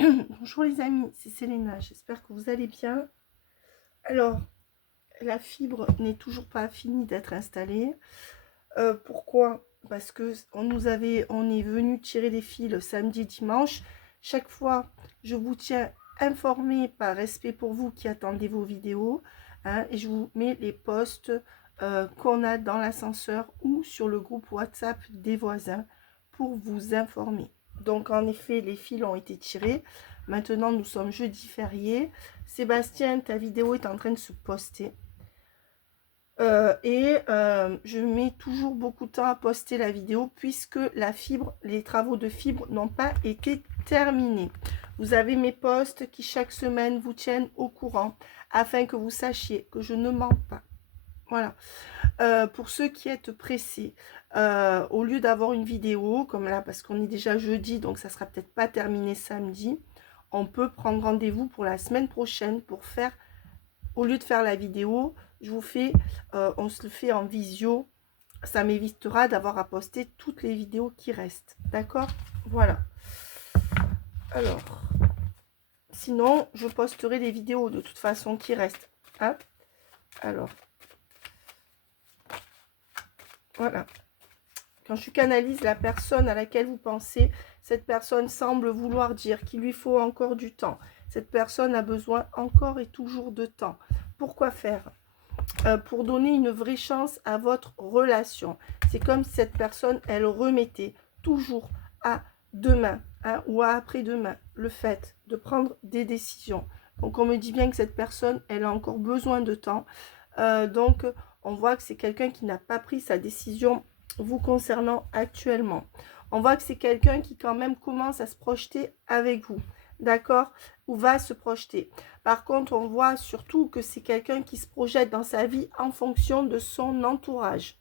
Bonjour les amis, c'est Selena, j'espère que vous allez bien. Alors, la fibre n'est toujours pas finie d'être installée. Pourquoi? Parce que on est venu tirer les fils samedi et dimanche. Chaque fois, je vous tiens informé par respect pour vous qui attendez vos vidéos, hein, et je vous mets les posts qu'on a dans l'ascenseur ou sur le groupe WhatsApp des voisins pour vous informer. Donc en effet, les fils ont été tirés. Maintenant, nous sommes jeudi férié. Sébastien, ta vidéo est en train de se poster. Je mets toujours beaucoup de temps à poster la vidéo puisque les travaux de fibre n'ont pas été terminés. Vous avez mes posts qui chaque semaine vous tiennent au courant afin que vous sachiez que je ne mens pas. Voilà. Pour ceux qui êtes pressés, au lieu d'avoir une vidéo comme là, parce qu'on est déjà jeudi, donc ça sera peut-être pas terminé samedi, on peut prendre rendez-vous pour la semaine prochaine pour faire, au lieu de faire la vidéo, on se le fait en visio. Ça m'évitera d'avoir à poster toutes les vidéos qui restent. D'accord? Voilà. Alors, sinon, je posterai les vidéos de toute façon qui restent. Hein? Alors, voilà. Quand je canalise la personne à laquelle vous pensez, cette personne semble vouloir dire qu'il lui faut encore du temps. Cette personne a besoin encore et toujours de temps. Pourquoi faire? Pour donner une vraie chance à votre relation. C'est comme si cette personne, elle remettait toujours à demain, hein, ou à après-demain le fait de prendre des décisions. Donc on me dit bien que cette personne, elle a encore besoin de temps. Donc on voit que c'est quelqu'un qui n'a pas pris sa décision vous concernant actuellement. On voit que c'est quelqu'un qui quand même commence à se projeter avec vous. D'accord? Ou va se projeter. Par contre, on voit surtout que c'est quelqu'un qui se projette dans sa vie en fonction de son entourage.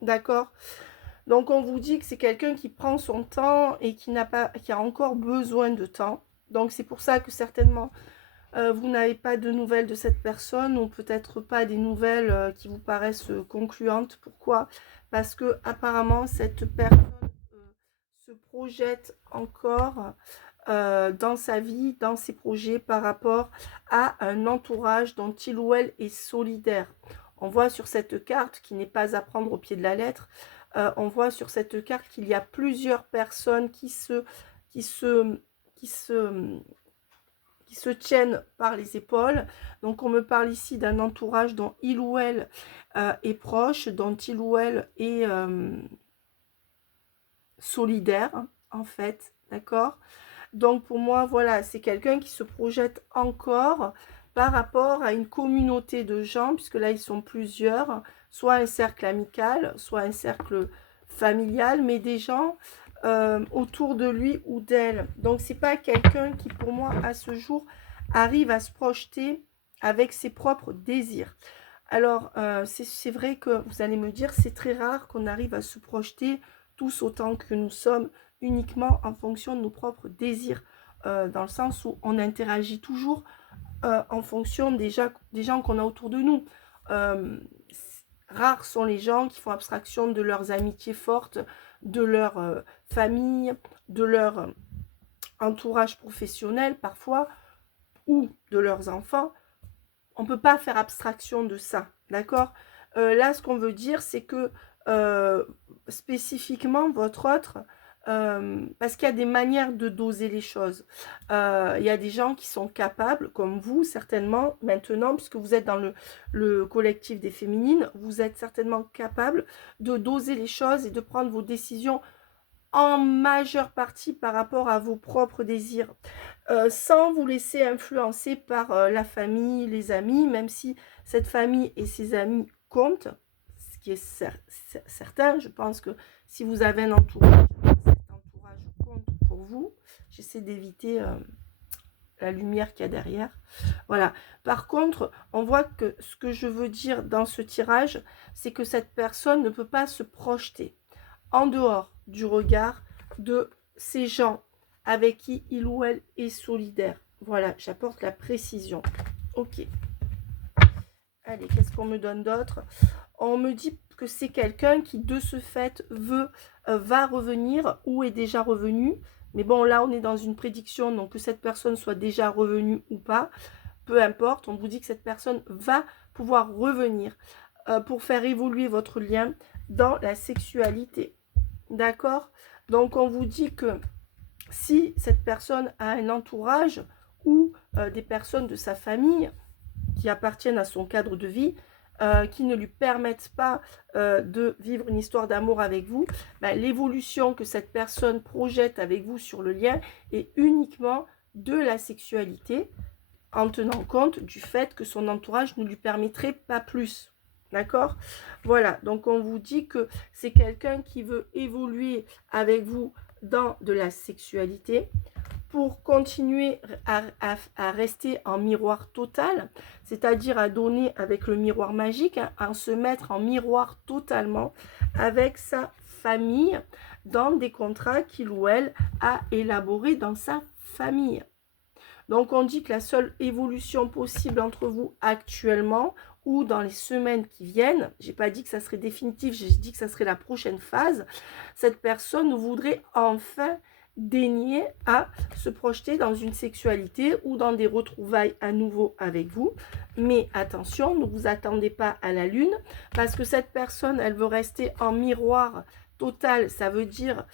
D'accord? Donc, on vous dit que c'est quelqu'un qui prend son temps et qui a encore besoin de temps. Donc, c'est pour ça que certainement, vous n'avez pas de nouvelles de cette personne ou peut-être pas des nouvelles qui vous paraissent concluantes. Pourquoi? Parce que apparemment, cette personne se projette encore dans sa vie, dans ses projets par rapport à un entourage dont il ou elle est solidaire. On voit sur cette carte, qui n'est pas à prendre au pied de la lettre, on voit sur cette carte qu'il y a plusieurs personnes qui se tiennent par les épaules. Donc on me parle ici d'un entourage dont il ou elle est proche, dont il ou elle est solidaire, en fait, d'accord? Donc pour moi, voilà, c'est quelqu'un qui se projette encore par rapport à une communauté de gens, puisque là, ils sont plusieurs, soit un cercle amical, soit un cercle familial, mais des gens autour de lui ou d'elle. Donc c'est pas quelqu'un qui, pour moi, à ce jour, arrive à se projeter avec ses propres désirs. Alors, c'est vrai que vous allez me dire, c'est très rare qu'on arrive à se projeter tous autant que nous sommes, uniquement en fonction de nos propres désirs, dans le sens où on interagit toujours en fonction des gens qu'on a autour de nous. Rares sont les gens qui font abstraction de leurs amitiés fortes, de leur famille, de leur entourage professionnel parfois, ou de leurs enfants. On ne peut pas faire abstraction de ça, d'accord? Là, ce qu'on veut dire, c'est que spécifiquement, votre autre, parce qu'il y a des manières de doser les choses. Il y a des gens qui sont capables, comme vous, certainement, maintenant, puisque vous êtes dans le collectif des féminines, vous êtes certainement capable de doser les choses et de prendre vos décisions en majeure partie par rapport à vos propres désirs, sans vous laisser influencer par la famille, les amis, même si cette famille et ses amis comptent, ce qui est certain. Je pense que si vous avez un entourage, cet entourage compte pour vous. J'essaie d'éviter la lumière qu'il y a derrière. Voilà. Par contre, on voit que ce que je veux dire dans ce tirage, c'est que cette personne ne peut pas se projeter en dehors du regard de ces gens avec qui il ou elle est solidaire. Voilà, j'apporte la précision. Ok. Allez, qu'est-ce qu'on me donne d'autre? On me dit que c'est quelqu'un qui, de ce fait, va revenir ou est déjà revenu Mais bon, là, on est dans une prédiction, donc que cette personne soit déjà revenue ou pas, peu importe, on vous dit que cette personne va pouvoir revenir pour faire évoluer votre lien dans la sexualité. D'accord? Donc, on vous dit que si cette personne a un entourage ou des personnes de sa famille qui appartiennent à son cadre de vie, qui ne lui permettent pas de vivre une histoire d'amour avec vous, ben, l'évolution que cette personne projette avec vous sur le lien est uniquement de la sexualité, en tenant compte du fait que son entourage ne lui permettrait pas plus. D'accord? Voilà, donc on vous dit que c'est quelqu'un qui veut évoluer avec vous dans de la sexualité, pour continuer à rester en miroir total, c'est-à-dire à donner avec le miroir magique, hein, à se mettre en miroir totalement avec sa famille dans des contrats qu'il ou elle a élaborés dans sa famille. Donc on dit que la seule évolution possible entre vous actuellement ou dans les semaines qui viennent, j'ai pas dit que ça serait définitif, j'ai dit que ça serait la prochaine phase, cette personne voudrait enfin daigner à se projeter dans une sexualité ou dans des retrouvailles à nouveau avec vous. Mais attention, ne vous attendez pas à la lune, parce que cette personne, elle veut rester en miroir total, ça veut dire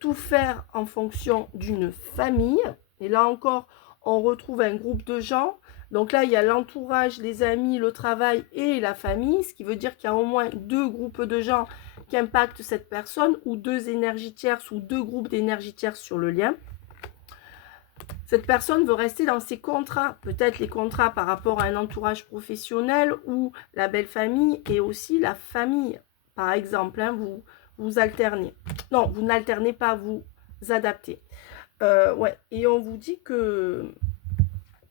tout faire en fonction d'une famille. Et là encore, on retrouve un groupe de gens. Donc là, il y a l'entourage, les amis, le travail et la famille, ce qui veut dire qu'il y a au moins 2 groupes de gens qui impactent cette personne, ou 2 énergies tierces, ou 2 groupes d'énergie tierces sur le lien. Cette personne veut rester dans ses contrats, peut-être les contrats par rapport à un entourage professionnel, ou la belle famille, et aussi la famille. Par exemple, hein, vous alternez. Non, vous n'alternez pas, vous adaptez. Ouais, et on vous dit que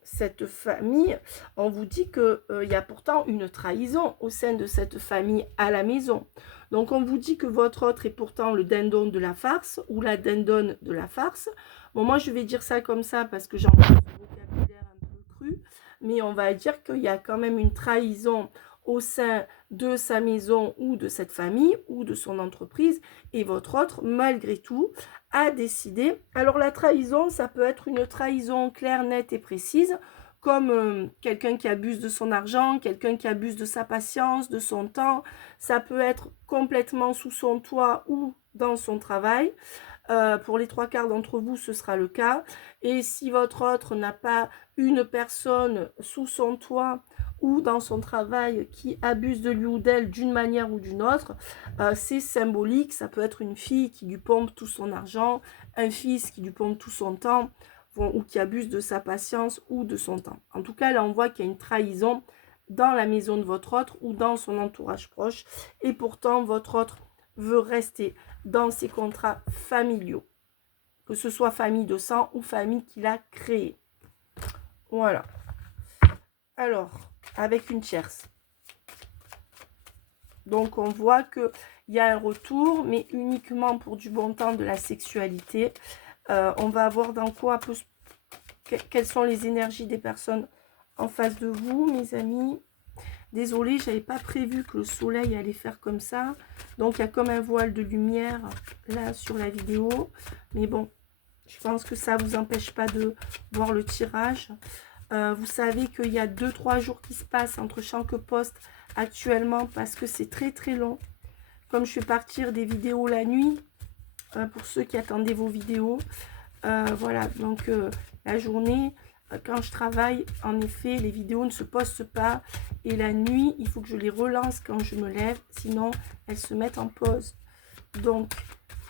cette famille, on vous dit qu'il y a pourtant une trahison au sein de cette famille à la maison. Donc on vous dit que votre autre est pourtant le dindon de la farce ou la dindonne de la farce. Bon, moi je vais dire ça comme ça parce que j'en ai un vocabulaire un peu cru, mais on va dire qu'il y a quand même une trahison au sein de sa maison ou de cette famille ou de son entreprise, et votre autre, malgré tout, a décidé. Alors la trahison, ça peut être une trahison claire, nette et précise, comme quelqu'un qui abuse de son argent, quelqu'un qui abuse de sa patience, de son temps. Ça peut être complètement sous son toit ou dans son travail. Pour les 3/4 d'entre vous, ce sera le cas. Et si votre autre n'a pas une personne sous son toit ou dans son travail qui abuse de lui ou d'elle d'une manière ou d'une autre, c'est symbolique. Ça peut être une fille qui lui pompe tout son argent, un fils qui lui pompe tout son temps, ou qui abuse de sa patience ou de son temps. En tout cas, là, on voit qu'il y a une trahison dans la maison de votre autre ou dans son entourage proche. Et pourtant, votre autre veut rester dans ses contrats familiaux, que ce soit famille de sang ou famille qu'il a créée. Voilà. Alors, avec une tierce. Donc, on voit qu'il y a un retour, mais uniquement pour du bon temps de la sexualité. On va voir dans quoi quelles sont les énergies des personnes en face de vous, mes amis. Désolée, je n'avais pas prévu que le soleil allait faire comme ça. Donc, il y a comme un voile de lumière là sur la vidéo. Mais bon, je pense que ça ne vous empêche pas de voir le tirage. Vous savez qu'il y a 2-3 jours qui se passent entre chaque poste actuellement parce que c'est très très long. Comme je fais partir des vidéos la nuit, pour ceux qui attendaient vos vidéos. Voilà, donc la journée... Quand je travaille, en effet, les vidéos ne se postent pas. Et la nuit, il faut que je les relance quand je me lève. Sinon, elles se mettent en pause. Donc,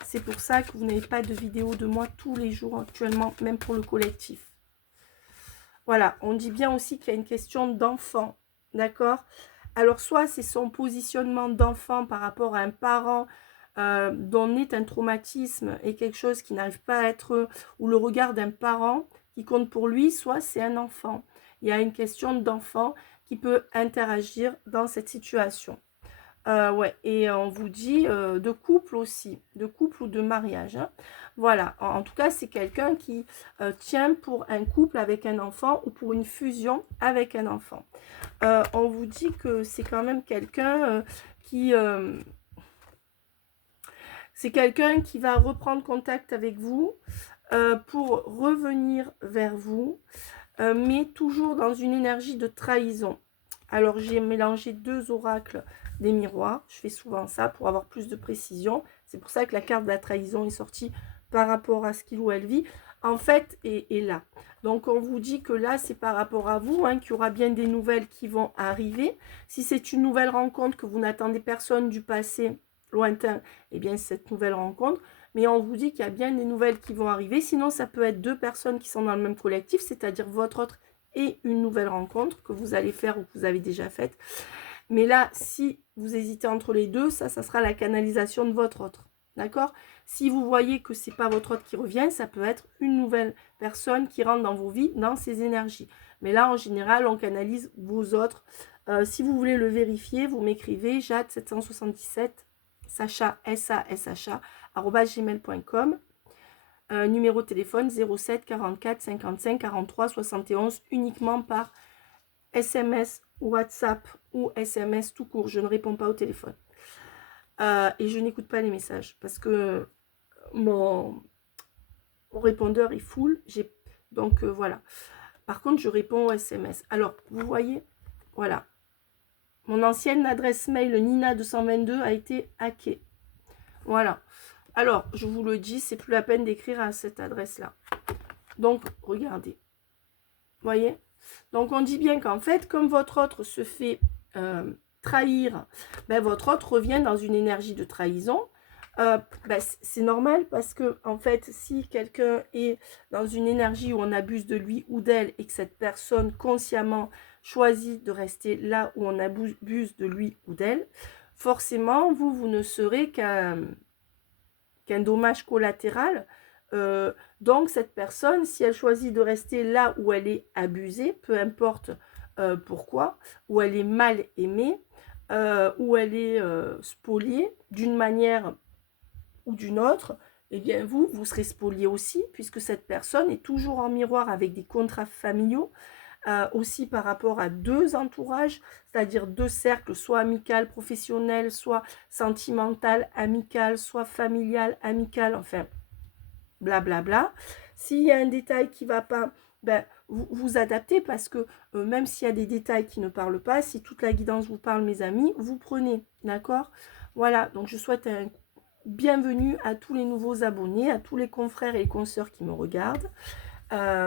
c'est pour ça que vous n'avez pas de vidéo de moi tous les jours actuellement, même pour le collectif. Voilà, on dit bien aussi qu'il y a une question d'enfant. D'accord? Alors, soit c'est son positionnement d'enfant par rapport à un parent dont naît un traumatisme et quelque chose qui n'arrive pas à être... ou le regard d'un parent qui compte pour lui, soit c'est un enfant. Il y a une question d'enfant qui peut interagir dans cette situation. Ouais, et on vous dit de couple aussi, de couple ou de mariage. Hein. Voilà, en tout cas, c'est quelqu'un qui tient pour un couple avec un enfant ou pour une fusion avec un enfant. On vous dit que c'est quand même quelqu'un qui... c'est quelqu'un qui va reprendre contact avec vous. pour revenir vers vous, mais toujours dans une énergie de trahison. Alors, j'ai mélangé 2 oracles des miroirs. Je fais souvent ça pour avoir plus de précision. C'est pour ça que la carte de la trahison est sortie par rapport à ce qu'il ou elle vit. En fait, et là. Donc, on vous dit que là, c'est par rapport à vous, hein, qu'il y aura bien des nouvelles qui vont arriver. Si c'est une nouvelle rencontre, que vous n'attendez personne du passé lointain, eh bien, cette nouvelle rencontre. Mais on vous dit qu'il y a bien des nouvelles qui vont arriver. Sinon, ça peut être 2 personnes qui sont dans le même collectif, c'est-à-dire votre autre et une nouvelle rencontre que vous allez faire ou que vous avez déjà faite. Mais là, si vous hésitez entre les deux, ça sera la canalisation de votre autre. D'accord? Si vous voyez que ce n'est pas votre autre qui revient, ça peut être une nouvelle personne qui rentre dans vos vies, dans ces énergies. Mais là, en général, on canalise vos autres. Si vous voulez le vérifier, vous m'écrivez jade777 sacha SASHA @gmail.com. Numéro de téléphone 07 44 55 43 71, uniquement par SMS, WhatsApp ou SMS tout court. Je ne réponds pas au téléphone. Et je n'écoute pas les messages parce que mon répondeur est full. Donc voilà. Par contre, je réponds au SMS. Alors, vous voyez, voilà. Mon ancienne adresse mail Nina222 a été hackée. Voilà. Alors, je vous le dis, c'est plus la peine d'écrire à cette adresse-là. Donc, regardez. Voyez? Donc, on dit bien qu'en fait, comme votre autre se fait trahir, ben, votre autre revient dans une énergie de trahison. Ben, c'est normal parce que, en fait, si quelqu'un est dans une énergie où on abuse de lui ou d'elle et que cette personne consciemment choisit de rester là où on abuse de lui ou d'elle, forcément, vous ne serez qu'un dommage collatéral. Donc cette personne, si elle choisit de rester là où elle est abusée, peu importe pourquoi, où elle est mal aimée, où elle est spoliée d'une manière ou d'une autre, eh bien vous serez spolié aussi, puisque cette personne est toujours en miroir avec des contrats familiaux, aussi par rapport à 2 entourages, c'est-à-dire 2 cercles, soit amical, professionnel, soit sentimental, amical, soit familial, amical, enfin, blablabla. S'il y a un détail qui ne va pas, ben, vous adaptez parce que même s'il y a des détails qui ne parlent pas, si toute la guidance vous parle, mes amis, vous prenez, d'accord? Voilà, donc je souhaite un bienvenue à tous les nouveaux abonnés, à tous les confrères et consoeurs qui me regardent.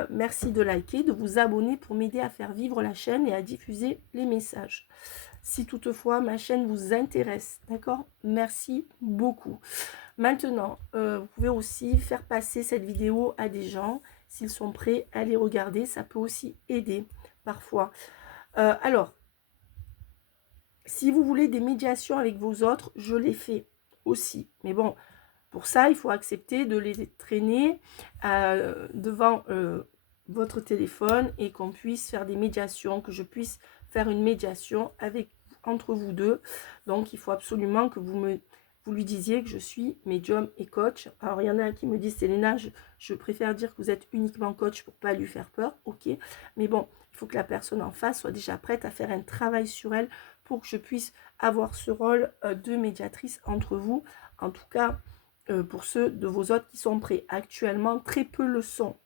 Merci de liker, de vous abonner pour m'aider à faire vivre la chaîne et à diffuser les messages. Si toutefois ma chaîne vous intéresse, d'accord? Merci beaucoup. Maintenant, vous pouvez aussi faire passer cette vidéo à des gens s'ils sont prêts à les regarder. Ça peut aussi aider parfois. Alors, si vous voulez des médiations avec vos autres, je les fais aussi. Mais bon, pour ça, il faut accepter de les traîner devant votre téléphone et qu'on puisse faire des médiations, que je puisse faire une médiation entre vous deux. Donc, il faut absolument que vous lui disiez que je suis médium et coach. Alors, il y en a qui me disent, Selena, je préfère dire que vous êtes uniquement coach pour ne pas lui faire peur. Ok, mais bon, il faut que la personne en face soit déjà prête à faire un travail sur elle pour que je puisse avoir ce rôle de médiatrice entre vous. En tout cas, pour ceux de vos autres qui sont prêts. Actuellement, très peu le sont.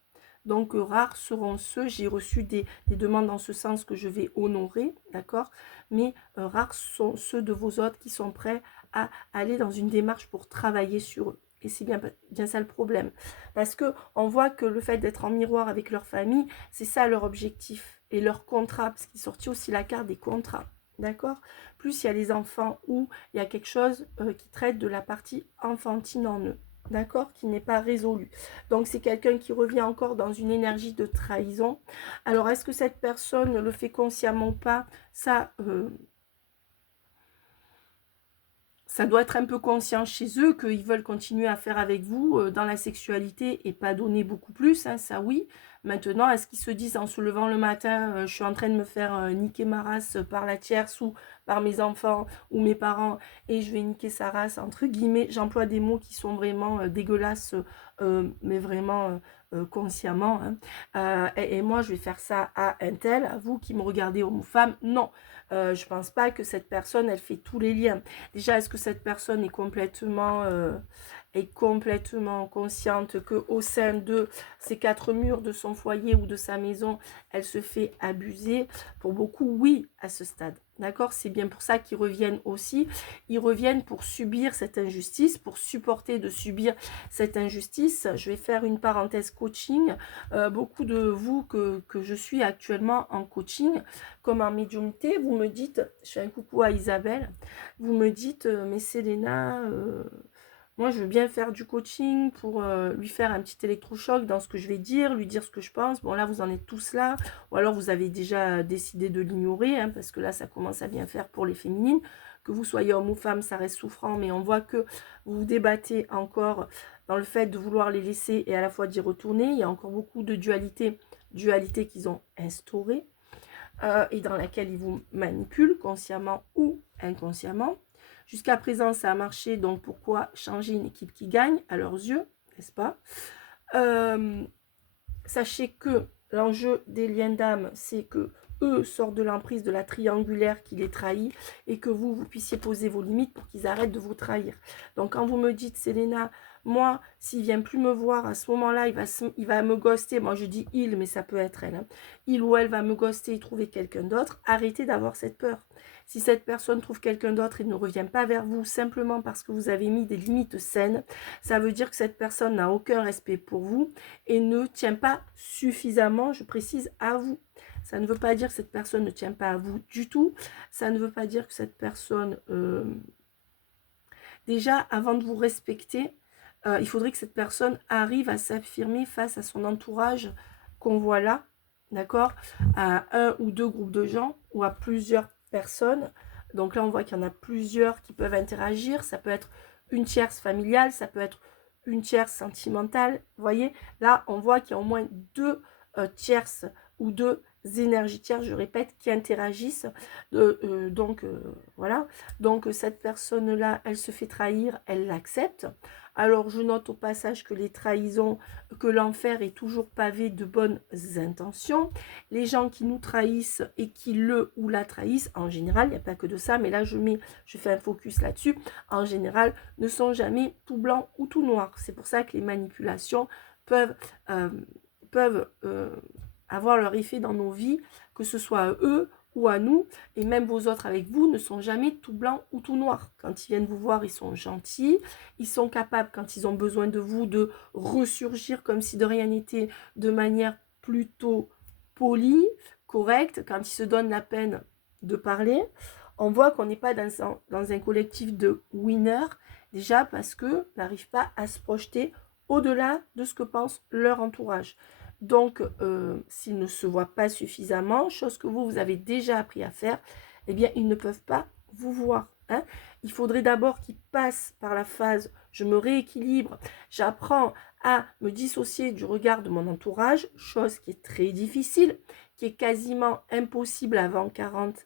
Donc, rares seront ceux, j'ai reçu des demandes dans ce sens que je vais honorer, d'accord? Mais rares sont ceux de vos autres qui sont prêts à aller dans une démarche pour travailler sur eux. Et c'est bien ça le problème. Parce qu'on voit que le fait d'être en miroir avec leur famille, c'est ça leur objectif. Et leur contrat, parce qu'il sortit aussi la carte des contrats. D'accord? Plus il y a les enfants où il y a quelque chose qui traite de la partie enfantine en eux. D'accord? Qui n'est pas résolu. Donc c'est quelqu'un qui revient encore dans une énergie de trahison. Alors est-ce que cette personne le fait consciemment ou pas? Ça doit être un peu conscient chez eux qu'ils veulent continuer à faire avec vous dans la sexualité et pas donner beaucoup plus, hein, ça oui. Maintenant, est-ce qu'ils se disent en se levant le matin, je suis en train de me faire niquer ma race par la tierce ou par mes enfants ou mes parents et je vais niquer sa race, entre guillemets, j'emploie des mots qui sont vraiment dégueulasses, mais vraiment consciemment. Hein. Et moi, je vais faire ça à un tel, à vous qui me regardez, homme ou femme, non. Je pense pas que cette personne, elle fait tous les liens. Déjà, est-ce que cette personne est complètement est complètement consciente qu'au sein de ces 4 murs de son foyer ou de sa maison, elle se fait abuser. Pour beaucoup, oui, à ce stade. D'accord? C'est bien pour ça qu'ils reviennent aussi. Ils reviennent pour subir cette injustice, pour supporter de subir cette injustice. Je vais faire une parenthèse coaching. Beaucoup de vous que je suis actuellement en coaching, comme en médiumnité, vous me dites, je fais un coucou à Isabelle, vous me dites, mais Selena, moi je veux bien faire du coaching pour lui faire un petit électrochoc dans ce que je vais dire, lui dire ce que je pense. Bon là vous en êtes tous là, ou alors vous avez déjà décidé de l'ignorer, hein, parce que là ça commence à bien faire pour les féminines. Que vous soyez homme ou femme, ça reste souffrant, mais on voit que vous vous débattez encore dans le fait de vouloir les laisser et à la fois d'y retourner. Il y a encore beaucoup de dualité qu'ils ont instaurée et dans laquelle ils vous manipulent consciemment ou inconsciemment. Jusqu'à présent, ça a marché, donc pourquoi changer une équipe qui gagne à leurs yeux, n'est-ce pas? Sachez que l'enjeu des liens d'âme, c'est que eux sortent de l'emprise de la triangulaire qui les trahit et que vous puissiez poser vos limites pour qu'ils arrêtent de vous trahir. Donc quand vous me dites, Selena, moi, s'il vient plus me voir, à ce moment-là, il va me ghoster. Moi, je dis il, mais ça peut être elle. Hein. Il ou elle va me ghoster et trouver quelqu'un d'autre. Arrêtez d'avoir cette peur. Si cette personne trouve quelqu'un d'autre et ne revient pas vers vous simplement parce que vous avez mis des limites saines, ça veut dire que cette personne n'a aucun respect pour vous et ne tient pas suffisamment, je précise, à vous. Ça ne veut pas dire que cette personne ne tient pas à vous du tout. Ça ne veut pas dire que cette personne... déjà, avant de vous respecter, il faudrait que cette personne arrive à s'affirmer face à son entourage qu'on voit là, d'accord, à un ou deux groupes de gens ou à plusieurs personnes. Donc là, on voit qu'il y en a plusieurs qui peuvent interagir. Ça peut être une tierce familiale, ça peut être une tierce sentimentale. Vous voyez, là, on voit qu'il y a au moins deux tierces ou deux énergies tierces, je répète, qui interagissent. Voilà. Donc, cette personne-là, elle se fait trahir, elle l'accepte. Alors, je note au passage que les trahisons, que l'enfer est toujours pavé de bonnes intentions. Les gens qui nous trahissent et qui le ou la trahissent, en général, il n'y a pas que de ça, mais là, je fais un focus là-dessus, en général, ne sont jamais tout blanc ou tout noir. C'est pour ça que les manipulations peuvent avoir leur effet dans nos vies, que ce soit à eux ou à nous, et même vos autres avec vous ne sont jamais tout blanc ou tout noir. Quand ils viennent vous voir, ils sont gentils, ils sont capables, quand ils ont besoin de vous, de ressurgir comme si de rien n'était, de manière plutôt polie, correcte, quand ils se donnent la peine de parler. On voit qu'on n'est pas dans un collectif de winners, déjà parce que n'arrivent pas à se projeter au-delà de ce que pense leur entourage. Donc, s'ils ne se voient pas suffisamment, chose que vous avez déjà appris à faire, eh bien, ils ne peuvent pas vous voir. Hein. Il faudrait d'abord qu'ils passent par la phase « je me rééquilibre », j'apprends à me dissocier du regard de mon entourage, chose qui est très difficile, qui est quasiment impossible avant 40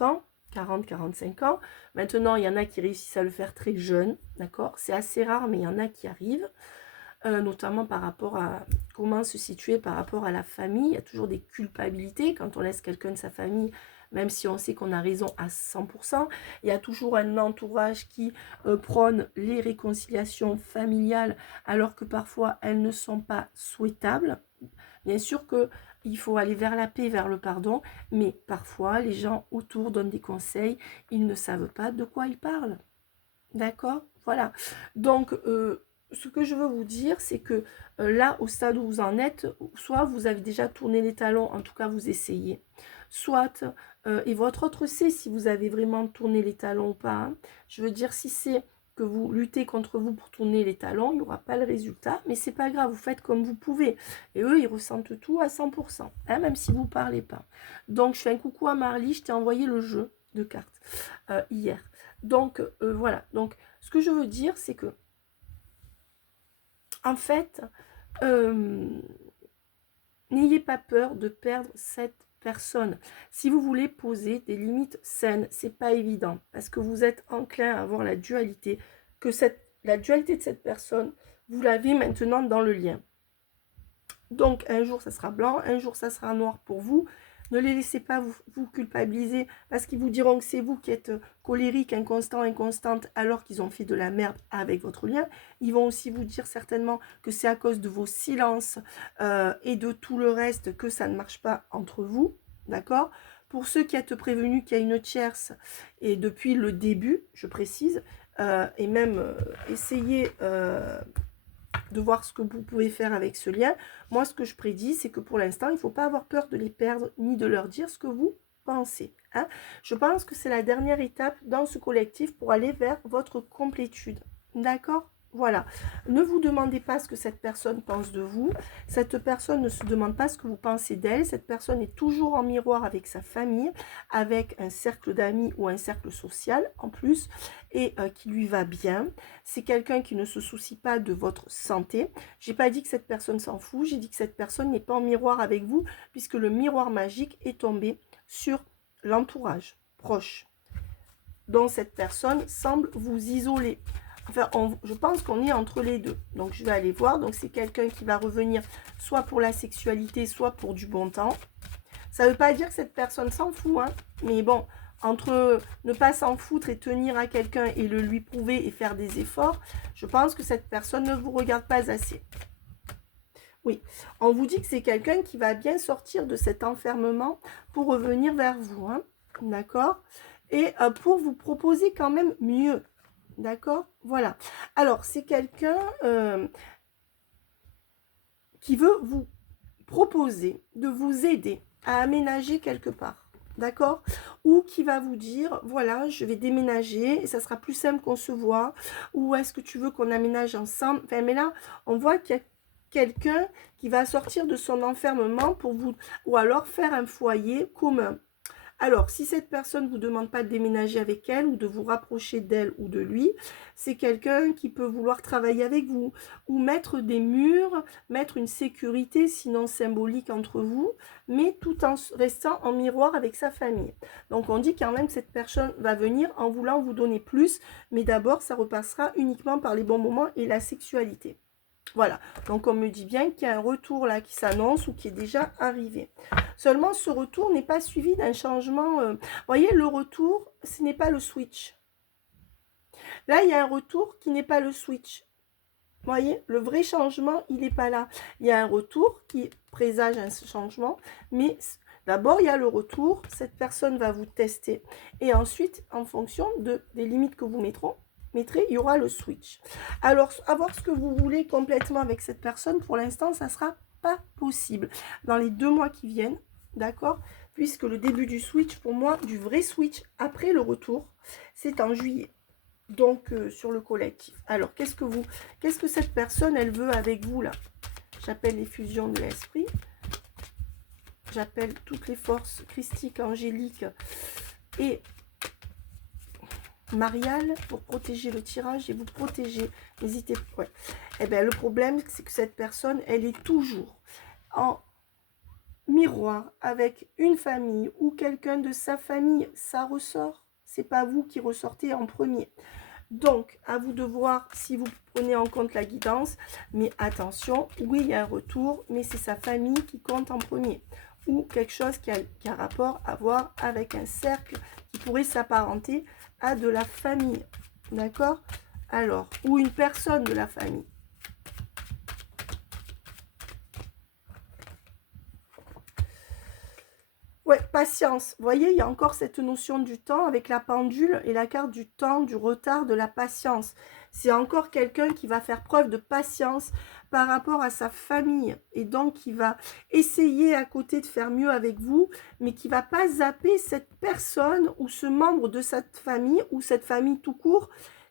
ans, 40-45 ans. Maintenant, il y en a qui réussissent à le faire très jeune, d'accord? C'est assez rare, mais il y en a qui arrivent. Notamment par rapport à comment se situer par rapport à la famille. Il y a toujours des culpabilités quand on laisse quelqu'un de sa famille, même si on sait qu'on a raison à 100%. Il y a toujours un entourage qui prône les réconciliations familiales alors que parfois elles ne sont pas souhaitables. Bien sûr qu'il faut aller vers la paix, vers le pardon, mais parfois les gens autour donnent des conseils, ils ne savent pas de quoi ils parlent. D'accord? Voilà. Donc, ce que je veux vous dire, c'est que là, au stade où vous en êtes, soit vous avez déjà tourné les talons, en tout cas vous essayez, soit, et votre autre sait si vous avez vraiment tourné les talons ou pas. Hein. Je veux dire, si c'est que vous luttez contre vous pour tourner les talons, il n'y aura pas le résultat, mais c'est pas grave, vous faites comme vous pouvez. Et eux, ils ressentent tout à 100%, hein, même si vous ne parlez pas. Donc, je fais un coucou à Marly, je t'ai envoyé le jeu de cartes hier. Donc, voilà. Donc, ce que je veux dire, c'est que, en fait, n'ayez pas peur de perdre cette personne. Si vous voulez poser des limites saines, c'est pas évident, parce que vous êtes enclin à avoir la dualité, que la dualité de cette personne, vous l'avez maintenant dans le lien. Donc, un jour, ça sera blanc, un jour, ça sera noir pour vous. Ne les laissez pas vous culpabiliser parce qu'ils vous diront que c'est vous qui êtes colérique, inconstant, inconstante, alors qu'ils ont fait de la merde avec votre lien. Ils vont aussi vous dire certainement que c'est à cause de vos silences et de tout le reste que ça ne marche pas entre vous. D'accord? Pour ceux qui êtes prévenus qu'il y a une tierce, et depuis le début, je précise, et même essayez de voir ce que vous pouvez faire avec ce lien. Moi, ce que je prédis, c'est que pour l'instant, il ne faut pas avoir peur de les perdre, ni de leur dire ce que vous pensez. Hein. Je pense que c'est la dernière étape dans ce collectif pour aller vers votre complétude. D'accord ? Voilà. Ne vous demandez pas ce que cette personne pense de vous. Cette personne ne se demande pas ce que vous pensez d'elle. Cette personne est toujours en miroir avec sa famille, avec un cercle d'amis ou un cercle social en plus, et qui lui va bien. C'est quelqu'un qui ne se soucie pas de votre santé. J'ai pas dit que cette personne s'en fout. J'ai dit que cette personne n'est pas en miroir avec vous, puisque le miroir magique est tombé sur l'entourage proche, dont cette personne semble vous isoler. Enfin, je pense qu'on est entre les deux. Donc, je vais aller voir. Donc, c'est quelqu'un qui va revenir soit pour la sexualité, soit pour du bon temps. Ça ne veut pas dire que cette personne s'en fout, hein. Mais bon, entre ne pas s'en foutre et tenir à quelqu'un et le lui prouver et faire des efforts, je pense que cette personne ne vous regarde pas assez. Oui, on vous dit que c'est quelqu'un qui va bien sortir de cet enfermement pour revenir vers vous, hein. D'accord? Et pour vous proposer quand même mieux. D'accord? Voilà. Alors, c'est quelqu'un qui veut vous proposer de vous aider à aménager quelque part. D'accord? Ou qui va vous dire, voilà, je vais déménager et ça sera plus simple qu'on se voit. Ou est-ce que tu veux qu'on aménage ensemble? Enfin, mais là, on voit qu'il y a quelqu'un qui va sortir de son enfermement pour vous, ou alors faire un foyer commun. Alors, si cette personne ne vous demande pas de déménager avec elle ou de vous rapprocher d'elle ou de lui, c'est quelqu'un qui peut vouloir travailler avec vous ou mettre des murs, mettre une sécurité, sinon symbolique, entre vous, mais tout en restant en miroir avec sa famille. Donc, on dit quand même que cette personne va venir en voulant vous donner plus, mais d'abord, ça repassera uniquement par les bons moments et la sexualité. Voilà, donc on me dit bien qu'il y a un retour là qui s'annonce ou qui est déjà arrivé. Seulement, ce retour n'est pas suivi d'un changement. Vous voyez, le retour, ce n'est pas le switch. Là, il y a un retour qui n'est pas le switch. Vous voyez, le vrai changement, il n'est pas là. Il y a un retour qui présage un changement, mais d'abord, il y a le retour. Cette personne va vous tester. Et ensuite, en fonction des limites que vous mettrez, il y aura le switch. Alors, avoir ce que vous voulez complètement avec cette personne, pour l'instant, ça ne sera pas possible. Dans les 2 mois qui viennent, d'accord? Puisque le début du switch, pour moi, du vrai switch après le retour, c'est en juillet. Donc, sur le collectif. Alors, qu'est-ce que cette personne, elle veut avec vous, là? J'appelle les fusions de l'esprit. J'appelle toutes les forces christiques, angéliques et Mariale pour protéger le tirage et vous protéger. N'hésitez pas. Ouais. Eh bien, le problème, c'est que cette personne, elle est toujours en miroir avec une famille ou quelqu'un de sa famille. Ça ressort. C'est pas vous qui ressortez en premier. Donc, à vous de voir si vous prenez en compte la guidance. Mais attention, oui, il y a un retour, mais c'est sa famille qui compte en premier. Ou quelque chose qui a rapport à voir avec un cercle qui pourrait s'apparenter à de la famille. D'accord? Alors, ou une personne de la famille. Ouais, patience. Vous voyez, il y a encore cette notion du temps avec la pendule et la carte du temps, du retard, de la patience. C'est encore quelqu'un qui va faire preuve de patience par rapport à sa famille. Et donc, qui va essayer à côté de faire mieux avec vous, mais qui ne va pas zapper cette personne ou ce membre de cette famille ou cette famille tout court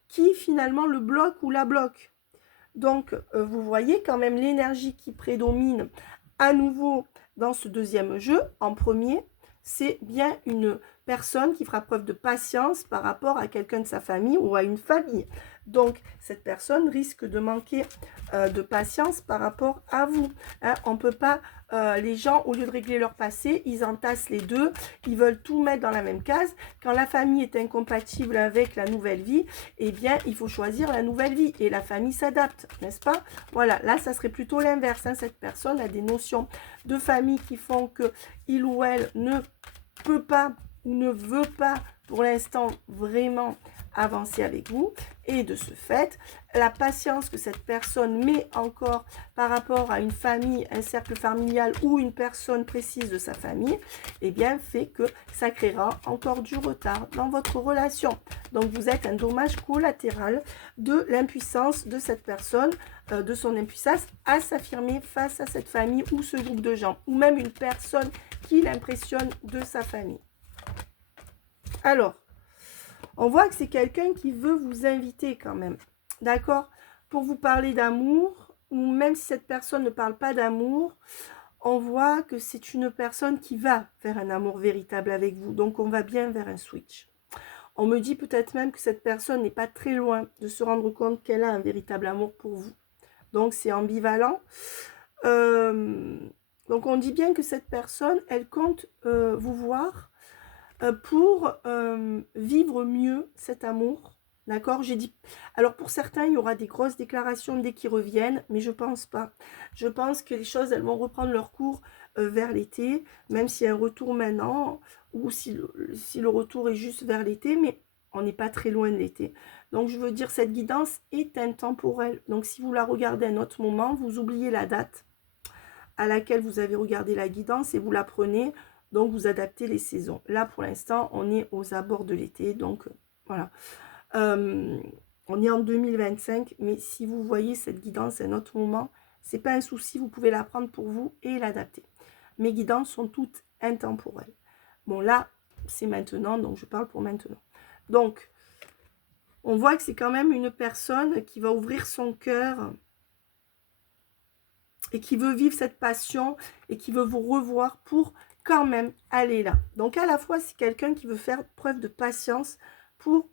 qui finalement le bloque ou la bloque. Donc, vous voyez quand même l'énergie qui prédomine à nouveau dans ce deuxième jeu, en premier, c'est bien une personne qui fera preuve de patience par rapport à quelqu'un de sa famille ou à une famille. Donc, cette personne risque de manquer de patience par rapport à vous. Hein. On ne peut pas, les gens, au lieu de régler leur passé, ils entassent les deux, ils veulent tout mettre dans la même case. Quand la famille est incompatible avec la nouvelle vie, eh bien, il faut choisir la nouvelle vie et la famille s'adapte, n'est-ce pas? Voilà, là, ça serait plutôt l'inverse. Hein. Cette personne a des notions de famille qui font que il ou elle ne peut pas ou ne veut pas, pour l'instant, vraiment avancer avec vous. Et de ce fait, la patience que cette personne met encore par rapport à une famille, un cercle familial ou une personne précise de sa famille, eh bien, fait que ça créera encore du retard dans votre relation. Donc, vous êtes un dommage collatéral de l'impuissance de cette personne, de son impuissance à s'affirmer face à cette famille ou ce groupe de gens, ou même une personne qui l'impressionne de sa famille. Alors, on voit que c'est quelqu'un qui veut vous inviter quand même, d'accord? Pour vous parler d'amour, ou même si cette personne ne parle pas d'amour, on voit que c'est une personne qui va vers un amour véritable avec vous. Donc, on va bien vers un switch. On me dit peut-être même que cette personne n'est pas très loin de se rendre compte qu'elle a un véritable amour pour vous. Donc, c'est ambivalent. Donc, on dit bien que cette personne, elle compte vous voir pour vivre mieux cet amour, d'accord? J'ai dit, alors pour certains, il y aura des grosses déclarations dès qu'ils reviennent, mais je pense pas. Je pense que les choses, elles vont reprendre leur cours vers l'été, même s'il y a un retour maintenant, ou si le retour est juste vers l'été, mais on n'est pas très loin de l'été. Donc, je veux dire, cette guidance est intemporelle. Donc, si vous la regardez à un autre moment, vous oubliez la date à laquelle vous avez regardé la guidance et vous la prenez. Donc, vous adaptez les saisons. Là, pour l'instant, on est aux abords de l'été. Donc, voilà. On est en 2025. Mais si vous voyez cette guidance à un autre moment, ce n'est pas un souci. Vous pouvez la prendre pour vous et l'adapter. Mes guidances sont toutes intemporelles. Bon, là, c'est maintenant. Donc, je parle pour maintenant. Donc, on voit que c'est quand même une personne qui va ouvrir son cœur et qui veut vivre cette passion et qui veut vous revoir pour quand même aller là. Donc à la fois, c'est quelqu'un qui veut faire preuve de patience pour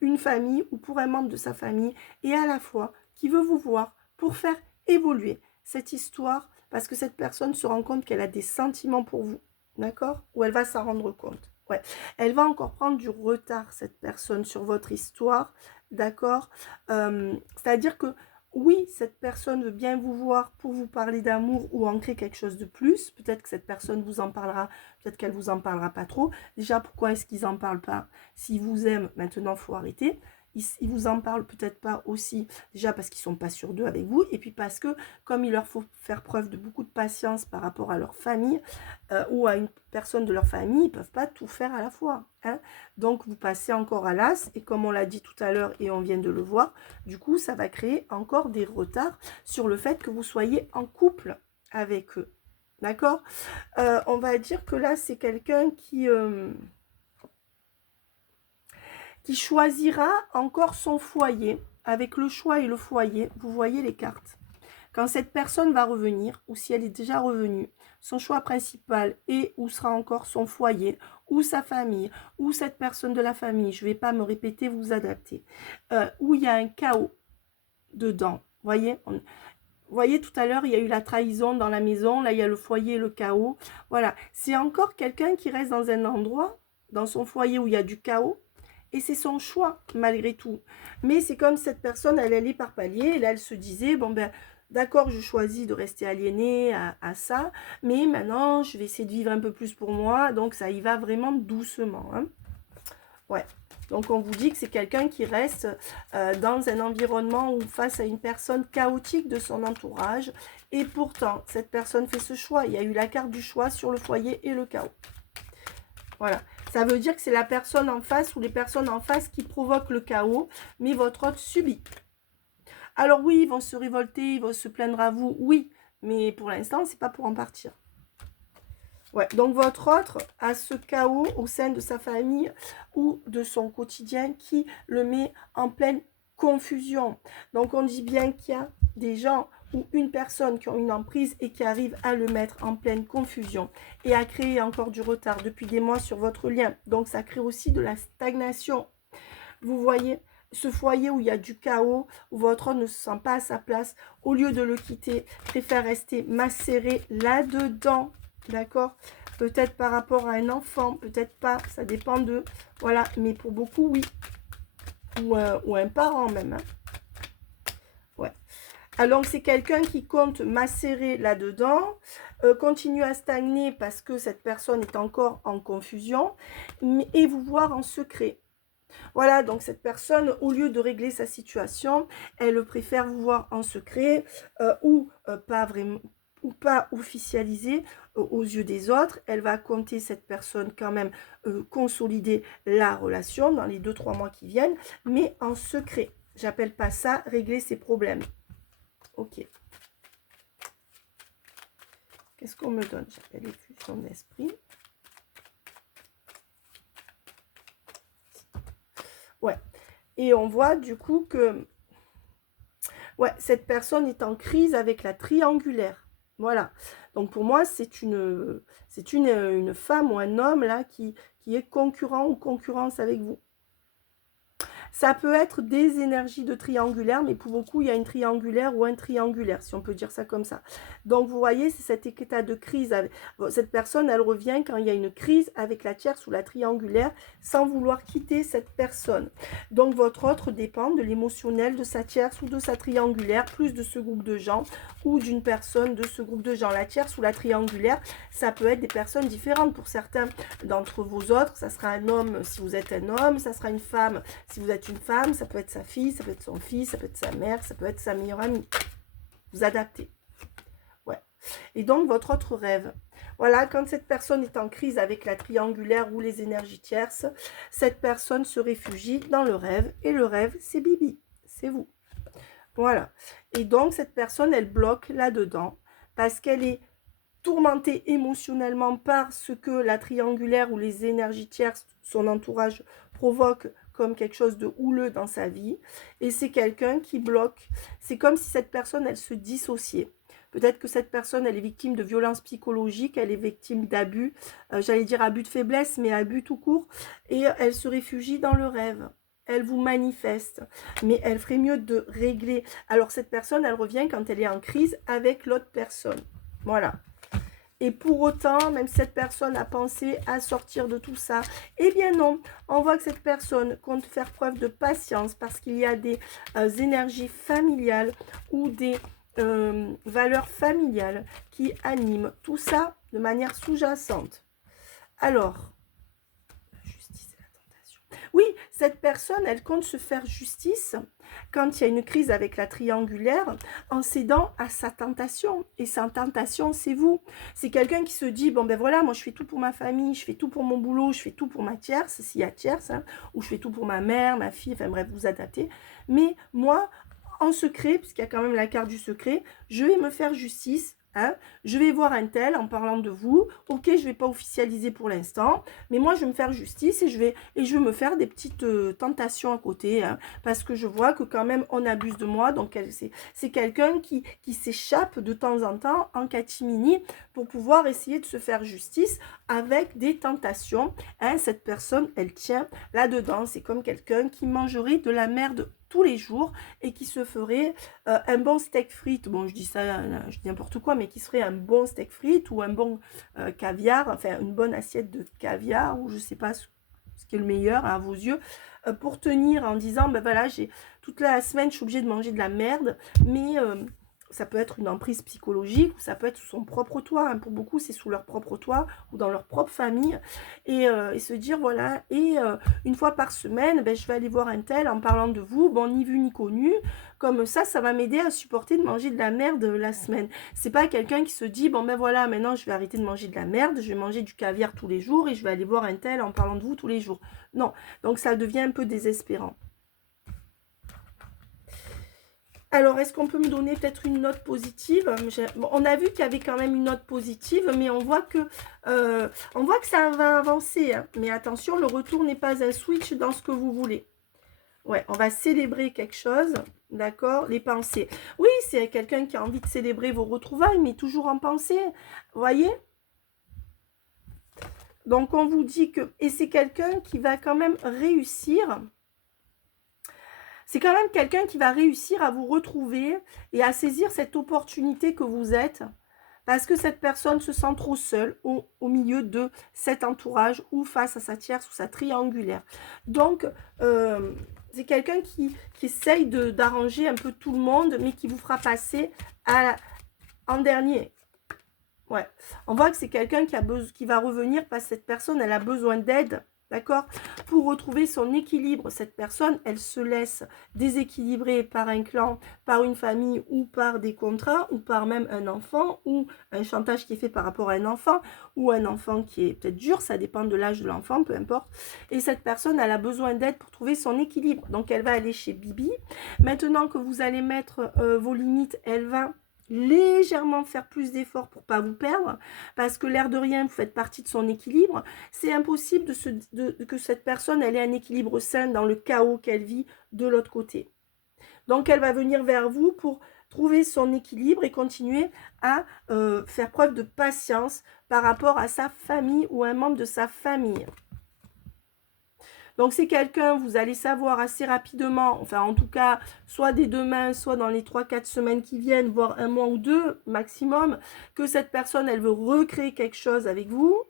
une famille ou pour un membre de sa famille et à la fois qui veut vous voir pour faire évoluer cette histoire parce que cette personne se rend compte qu'elle a des sentiments pour vous, d'accord? Ou elle va s'en rendre compte. Ouais. Elle va encore prendre du retard, cette personne, sur votre histoire, d'accord? C'est-à-dire que oui, cette personne veut bien vous voir pour vous parler d'amour ou ancrer quelque chose de plus. Peut-être que cette personne vous en parlera, peut-être qu'elle vous en parlera pas trop. Déjà, pourquoi est-ce qu'ils en parlent pas? S'ils vous aiment, maintenant, il faut arrêter. Ils vous en parlent peut-être pas aussi, déjà parce qu'ils sont pas sûrs d'eux avec vous, et puis parce que, comme il leur faut faire preuve de beaucoup de patience par rapport à leur famille, ou à une personne de leur famille, ils peuvent pas tout faire à la fois. Hein. Donc, vous passez encore à l'as, et comme on l'a dit tout à l'heure, et on vient de le voir, du coup, ça va créer encore des retards sur le fait que vous soyez en couple avec eux. D'accord? On va dire que là, c'est quelqu'un qui choisira encore son foyer. Avec le choix et le foyer, vous voyez les cartes. Quand cette personne va revenir, ou si elle est déjà revenue, son choix principal est ou sera encore son foyer, ou sa famille, ou cette personne de la famille, je ne vais pas me répéter, vous adapter, où il y a un chaos dedans. Voyez, voyez, tout à l'heure, il y a eu la trahison dans la maison, là, il y a le foyer, le chaos. Voilà, c'est encore quelqu'un qui reste dans un endroit, dans son foyer où il y a du chaos, et c'est son choix, malgré tout. Mais c'est comme cette personne, elle allait par palier, et là, elle se disait, bon, ben, d'accord, je choisis de rester aliénée à ça, mais maintenant, je vais essayer de vivre un peu plus pour moi, donc ça y va vraiment doucement. Hein. Ouais. Donc, on vous dit que c'est quelqu'un qui reste dans un environnement ou face à une personne chaotique de son entourage. Et pourtant, cette personne fait ce choix. Il y a eu la carte du choix sur le foyer et le chaos. Voilà. Ça veut dire que c'est la personne en face ou les personnes en face qui provoquent le chaos, mais votre hôte subit. Alors oui, ils vont se révolter, ils vont se plaindre à vous, oui, mais pour l'instant, c'est pas pour en partir. Ouais, donc votre autre a ce chaos au sein de sa famille ou de son quotidien qui le met en pleine confusion. Donc on dit bien qu'il y a des gens ou une personne qui ont une emprise et qui arrive à le mettre en pleine confusion et à créer encore du retard depuis des mois sur votre lien. Donc ça crée aussi de la stagnation. Vous voyez, ce foyer où il y a du chaos, où votre autre ne se sent pas à sa place, au lieu de le quitter, préfère rester macéré là-dedans, d'accord? Peut-être par rapport à un enfant, peut-être pas, ça dépend de... Voilà, mais pour beaucoup, oui. Ou un parent même, hein. Ouais. Alors, c'est quelqu'un qui compte macérer là-dedans, continue à stagner parce que cette personne est encore en confusion, et vous voir en secret. Voilà, donc cette personne, au lieu de régler sa situation, elle préfère vous voir en secret ou pas vraiment, ou pas officialiser aux yeux des autres. Elle va compter cette personne quand même consolider la relation dans les 2-3 mois qui viennent, mais en secret. J'appelle pas ça régler ses problèmes. Ok. Qu'est-ce qu'on me donne? J'appelle effusion d'esprit. Ouais. Et on voit du coup que ouais, cette personne est en crise avec la triangulaire. Voilà. Donc pour moi, c'est une femme ou un homme là qui est concurrent ou concurrence avec vous. Ça peut être des énergies de triangulaire, mais pour beaucoup, il y a une triangulaire ou un triangulaire, si on peut dire ça comme ça. Donc, vous voyez, c'est cet état de crise. Cette personne, elle revient quand il y a une crise avec la tierce ou la triangulaire, sans vouloir quitter cette personne. Donc, votre autre dépend de l'émotionnel de sa tierce ou de sa triangulaire, plus de ce groupe de gens ou d'une personne de ce groupe de gens. La tierce ou la triangulaire, ça peut être des personnes différentes. Pour certains d'entre vos autres, ça sera un homme si vous êtes un homme, ça sera une femme si vous êtes une femme, ça peut être sa fille, ça peut être son fils, ça peut être sa mère, ça peut être sa meilleure amie. Vous adaptez. Ouais. Et donc, votre autre rêve. Voilà, quand cette personne est en crise avec la triangulaire ou les énergies tierces, cette personne se réfugie dans le rêve. Et le rêve, c'est Bibi. C'est vous. Voilà. Et donc, cette personne, elle bloque là-dedans parce qu'elle est tourmentée émotionnellement par ce que la triangulaire ou les énergies tierces, son entourage, provoque comme quelque chose de houleux dans sa vie. Et c'est quelqu'un qui bloque. C'est comme si cette personne, elle se dissociait. Peut-être que cette personne, elle est victime de violences psychologiques, elle est victime d'abus, j'allais dire abus de faiblesse, mais abus tout court. Et elle se réfugie dans le rêve. Elle vous manifeste, mais elle ferait mieux de régler. Alors cette personne, elle revient quand elle est en crise avec l'autre personne. Voilà. Et pour autant, même si cette personne a pensé à sortir de tout ça, eh bien non, on voit que cette personne compte faire preuve de patience parce qu'il y a des énergies familiales ou des valeurs familiales qui animent tout ça de manière sous-jacente. Alors, la justice et la tentation. Oui, cette personne, elle compte se faire justice quand il y a une crise avec la triangulaire, en cédant à sa tentation. Et sa tentation, c'est vous. C'est quelqu'un qui se dit, bon ben voilà, moi je fais tout pour ma famille, je fais tout pour mon boulot, je fais tout pour ma tierce, s'il y a tierce, hein, ou je fais tout pour ma mère, ma fille, enfin bref, vous adaptez. Mais moi, en secret, puisqu'il y a quand même la carte du secret, je vais me faire justice. Hein, je vais voir un tel en parlant de vous. Ok, je ne vais pas officialiser pour l'instant, mais moi je vais me faire justice et je vais me faire des petites tentations à côté, hein, parce que je vois que quand même on abuse de moi. Donc c'est quelqu'un qui s'échappe de temps en temps en catimini pour pouvoir essayer de se faire justice avec des tentations. Hein, cette personne, elle tient là-dedans. C'est comme quelqu'un qui mangerait de la merde tous les jours et qui se ferait un bon steak frites, bon je dis ça, je dis n'importe quoi, mais qui serait un bon steak frites ou un bon caviar, enfin une bonne assiette de caviar, ou je sais pas ce qui est le meilleur à vos yeux, pour tenir en disant, ben voilà, toute la semaine je suis obligée de manger de la merde, mais ça peut être une emprise psychologique, ou ça peut être sous son propre toit, hein. Pour beaucoup c'est sous leur propre toit, ou dans leur propre famille, et se dire, voilà, et une fois par semaine, ben, je vais aller voir un tel en parlant de vous, bon, ni vu ni connu, comme ça va m'aider à supporter de manger de la merde la semaine. C'est pas quelqu'un qui se dit, bon ben voilà, maintenant je vais arrêter de manger de la merde, je vais manger du caviar tous les jours, et je vais aller voir un tel en parlant de vous tous les jours. Non, donc ça devient un peu désespérant. Alors, est-ce qu'on peut me donner peut-être une note positive? Bon, on a vu qu'il y avait quand même une note positive, mais on voit que ça va avancer. Hein. Mais attention, le retour n'est pas un switch dans ce que vous voulez. Ouais, on va célébrer quelque chose, d'accord? Les pensées. Oui, c'est quelqu'un qui a envie de célébrer vos retrouvailles, mais toujours en pensée. Vous voyez? Donc, on vous dit que... Et c'est quelqu'un qui va quand même réussir C'est quand même quelqu'un qui va réussir à vous retrouver et à saisir cette opportunité que vous êtes, parce que cette personne se sent trop seule au milieu de cet entourage ou face à sa tierce ou sa triangulaire. Donc, c'est quelqu'un qui essaye d'arranger un peu tout le monde, mais qui vous fera passer en dernier. Ouais. On voit que c'est quelqu'un qui va revenir parce que cette personne, elle a besoin d'aide. D'accord? Pour retrouver son équilibre, cette personne, elle se laisse déséquilibrer par un clan, par une famille ou par des contrats ou par même un enfant ou un chantage qui est fait par rapport à un enfant ou un enfant qui est peut-être dur, ça dépend de l'âge de l'enfant, peu importe. Et cette personne, elle a besoin d'aide pour trouver son équilibre. Donc, elle va aller chez Bibi. Maintenant que vous allez mettre vos limites, elle va légèrement faire plus d'efforts pour pas vous perdre, parce que l'air de rien, vous faites partie de son équilibre. C'est impossible que cette personne elle ait un équilibre sain dans le chaos qu'elle vit de l'autre côté. Donc elle va venir vers vous pour trouver son équilibre et continuer à faire preuve de patience par rapport à sa famille ou un membre de sa famille. Donc, c'est quelqu'un, vous allez savoir assez rapidement, enfin en tout cas, soit dès demain, soit dans les 3-4 semaines qui viennent, voire un mois ou deux maximum, que cette personne, elle veut recréer quelque chose avec vous.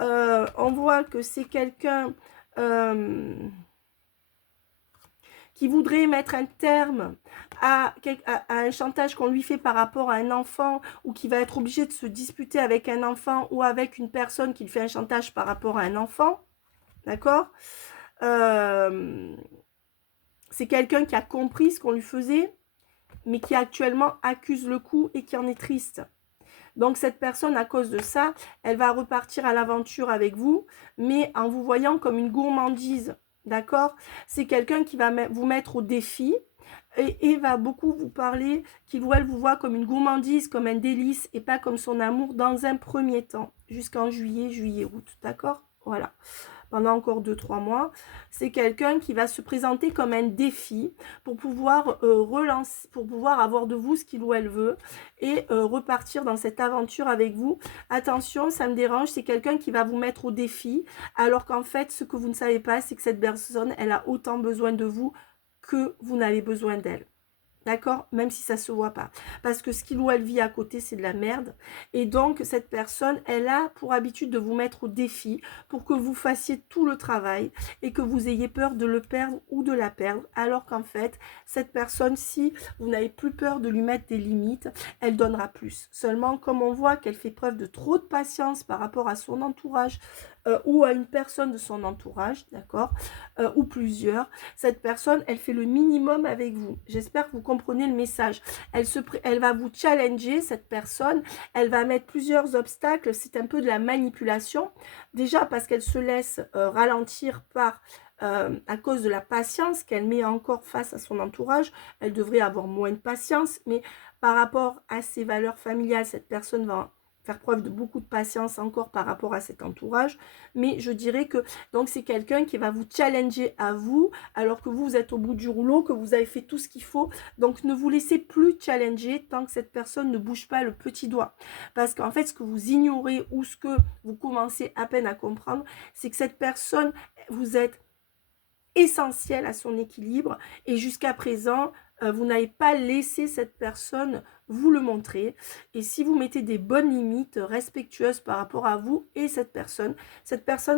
On voit que c'est quelqu'un qui voudrait mettre un terme à un chantage qu'on lui fait par rapport à un enfant, ou qui va être obligé de se disputer avec un enfant ou avec une personne qui lui fait un chantage par rapport à un enfant. D'accord ? C'est quelqu'un qui a compris ce qu'on lui faisait, mais qui actuellement accuse le coup et qui en est triste. Donc cette personne, à cause de ça, elle va repartir à l'aventure avec vous, mais en vous voyant comme une gourmandise. D'accord? C'est quelqu'un qui va vous mettre au défi et va beaucoup vous parler, qui elle vous voit comme une gourmandise, comme un délice et pas comme son amour dans un premier temps, jusqu'en juillet, août. D'accord? Voilà. Pendant encore 2-3 mois, c'est quelqu'un qui va se présenter comme un défi pour pouvoir relancer, pour pouvoir avoir de vous ce qu'il ou elle veut et repartir dans cette aventure avec vous. Attention, ça me dérange, c'est quelqu'un qui va vous mettre au défi, alors qu'en fait, ce que vous ne savez pas, c'est que cette personne, elle a autant besoin de vous que vous n'avez besoin d'elle. D'accord? Même si ça ne se voit pas. Parce que ce qu'il ou elle vit à côté, c'est de la merde. Et donc, cette personne, elle a pour habitude de vous mettre au défi pour que vous fassiez tout le travail et que vous ayez peur de le perdre ou de la perdre. Alors qu'en fait, cette personne, si vous n'avez plus peur de lui mettre des limites, elle donnera plus. Seulement, comme on voit qu'elle fait preuve de trop de patience par rapport à son entourage, ou à une personne de son entourage, d'accord, ou plusieurs, cette personne, elle fait le minimum avec vous. J'espère que vous comprenez le message. Elle va vous challenger, cette personne, elle va mettre plusieurs obstacles, c'est un peu de la manipulation, déjà parce qu'elle se laisse ralentir à cause de la patience qu'elle met encore face à son entourage. Elle devrait avoir moins de patience, mais par rapport à ses valeurs familiales, cette personne va faire preuve de beaucoup de patience encore par rapport à cet entourage, mais je dirais que donc c'est quelqu'un qui va vous challenger à vous, alors que vous êtes au bout du rouleau, que vous avez fait tout ce qu'il faut, donc ne vous laissez plus challenger tant que cette personne ne bouge pas le petit doigt, parce qu'en fait ce que vous ignorez ou ce que vous commencez à peine à comprendre, c'est que cette personne, vous êtes essentiel à son équilibre et jusqu'à présent, vous n'avez pas laissé cette personne vous le montrer. Et si vous mettez des bonnes limites respectueuses par rapport à vous et cette personne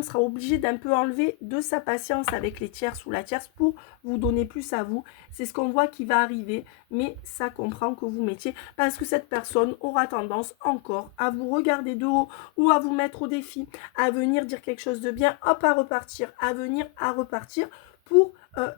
sera obligée d'un peu enlever de sa patience avec les tierces ou la tierce pour vous donner plus à vous. C'est ce qu'on voit qui va arriver, mais ça comprend que vous mettiez, parce que cette personne aura tendance encore à vous regarder de haut ou à vous mettre au défi, à venir dire quelque chose de bien, hop, à repartir, à venir, à repartir, pour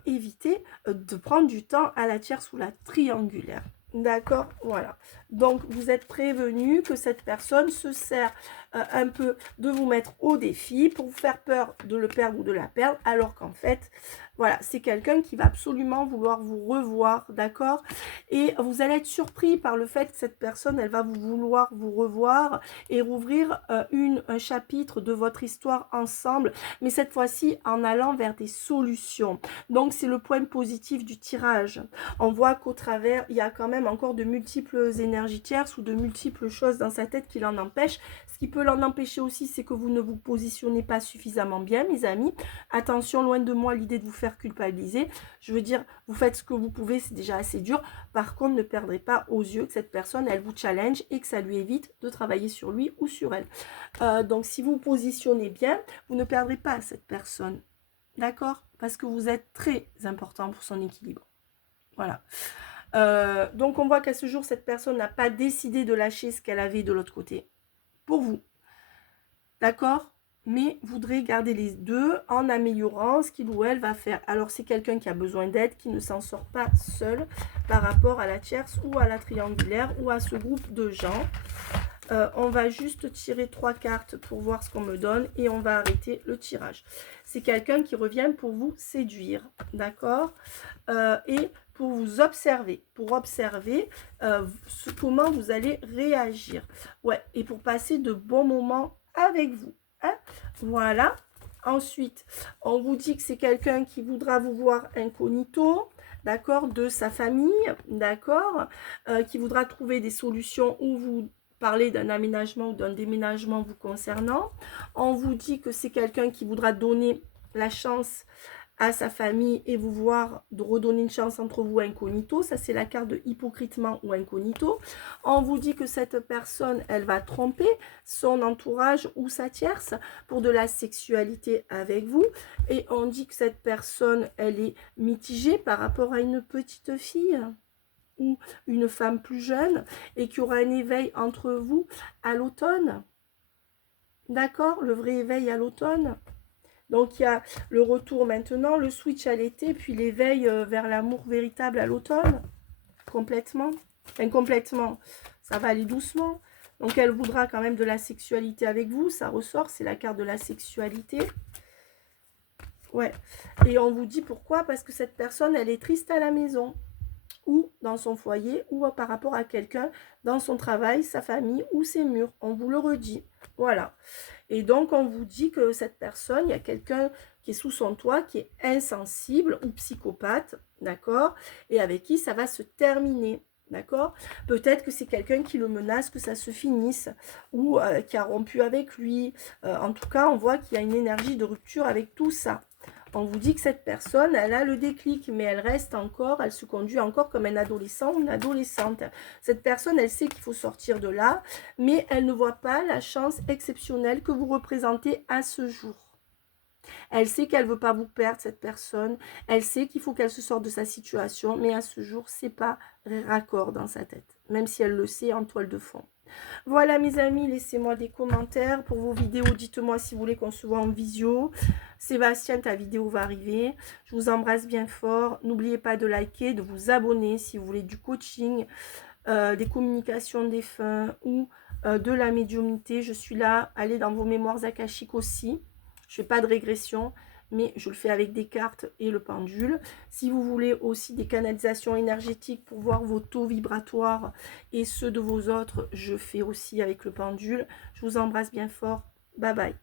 éviter de prendre du temps à la tierce ou la triangulaire. D'accord? Voilà. Donc, vous êtes prévenu que cette personne se sert un peu de vous mettre au défi pour vous faire peur de le perdre ou de la perdre, alors qu'en fait, voilà, c'est quelqu'un qui va absolument vouloir vous revoir, d'accord? Et vous allez être surpris par le fait que cette personne, elle va vouloir vous revoir et rouvrir un chapitre de votre histoire ensemble, mais cette fois-ci en allant vers des solutions. Donc, c'est le point positif du tirage. On voit qu'au travers, il y a quand même encore de multiples énergies tierces ou de multiples choses dans sa tête qui l'en empêchent, ce qui peut l'en empêcher aussi, c'est que vous ne vous positionnez pas suffisamment bien, mes amis. Attention, loin de moi l'idée de vous faire culpabiliser. Je veux dire, vous faites ce que vous pouvez, c'est déjà assez dur. Par contre, ne perdrez pas aux yeux que cette personne, elle vous challenge et que ça lui évite de travailler sur lui ou sur elle. Donc, si vous vous positionnez bien, vous ne perdrez pas cette personne. D'accord? Parce que vous êtes très important pour son équilibre. Voilà. Donc, on voit qu'à ce jour, cette personne n'a pas décidé de lâcher ce qu'elle avait de l'autre côté. Pour vous. D'accord? Mais voudrait garder les deux en améliorant ce qu'il ou elle va faire. Alors, c'est quelqu'un qui a besoin d'aide, qui ne s'en sort pas seul par rapport à la tierce ou à la triangulaire ou à ce groupe de gens. On va juste tirer 3 cartes pour voir ce qu'on me donne et on va arrêter le tirage. C'est quelqu'un qui revient pour vous séduire, d'accord? Et pour vous observer, comment vous allez réagir. Ouais, et pour passer de bons moments avec vous. Hein? Voilà. Ensuite, on vous dit que c'est quelqu'un qui voudra vous voir incognito, d'accord, de sa famille, d'accord, qui voudra trouver des solutions où vous parler d'un aménagement ou d'un déménagement vous concernant. On vous dit que c'est quelqu'un qui voudra donner la chance à sa famille et vous voir de redonner une chance entre vous incognito. Ça, c'est la carte de hypocritement ou incognito. On vous dit que cette personne, elle va tromper son entourage ou sa tierce pour de la sexualité avec vous. Et on dit que cette personne, elle est mitigée par rapport à une petite fille ou une femme plus jeune et qu'il y aura un éveil entre vous à l'automne. D'accord? Le vrai éveil à l'automne. Donc, il y a le retour maintenant, le switch à l'été, puis l'éveil vers l'amour véritable à l'automne. Complètement. Incomplètement. Ça va aller doucement. Donc, elle voudra quand même de la sexualité avec vous. Ça ressort, c'est la carte de la sexualité. Ouais. Et on vous dit pourquoi? Parce que cette personne, elle est triste à la maison. Ou dans son foyer, ou par rapport à quelqu'un dans son travail, sa famille ou ses murs. On vous le redit. Voilà. Et donc, on vous dit que cette personne, il y a quelqu'un qui est sous son toit, qui est insensible ou psychopathe, d'accord? Et avec qui ça va se terminer, d'accord? Peut-être que c'est quelqu'un qui le menace que ça se finisse, ou qui a rompu avec lui. En tout cas, on voit qu'il y a une énergie de rupture avec tout ça. On vous dit que cette personne, elle a le déclic, mais elle reste encore, elle se conduit encore comme un adolescent ou une adolescente. Cette personne, elle sait qu'il faut sortir de là, mais elle ne voit pas la chance exceptionnelle que vous représentez à ce jour. Elle sait qu'elle ne veut pas vous perdre, cette personne. Elle sait qu'il faut qu'elle se sorte de sa situation, mais à ce jour, c'est pas raccord dans sa tête, même si elle le sait en toile de fond. Voilà mes amis, laissez-moi des commentaires pour vos vidéos. Dites-moi si vous voulez qu'on se voit en visio. Sébastien, ta vidéo va arriver. Je vous embrasse bien fort. N'oubliez pas de liker, de vous abonner si vous voulez du coaching, des communications défunts ou de la médiumnité. Je suis là. Allez dans vos mémoires akashiques aussi. Je ne fais pas de régression, mais je le fais avec des cartes et le pendule. Si vous voulez aussi des canalisations énergétiques pour voir vos taux vibratoires et ceux de vos autres, je fais aussi avec le pendule. Je vous embrasse bien fort. Bye bye.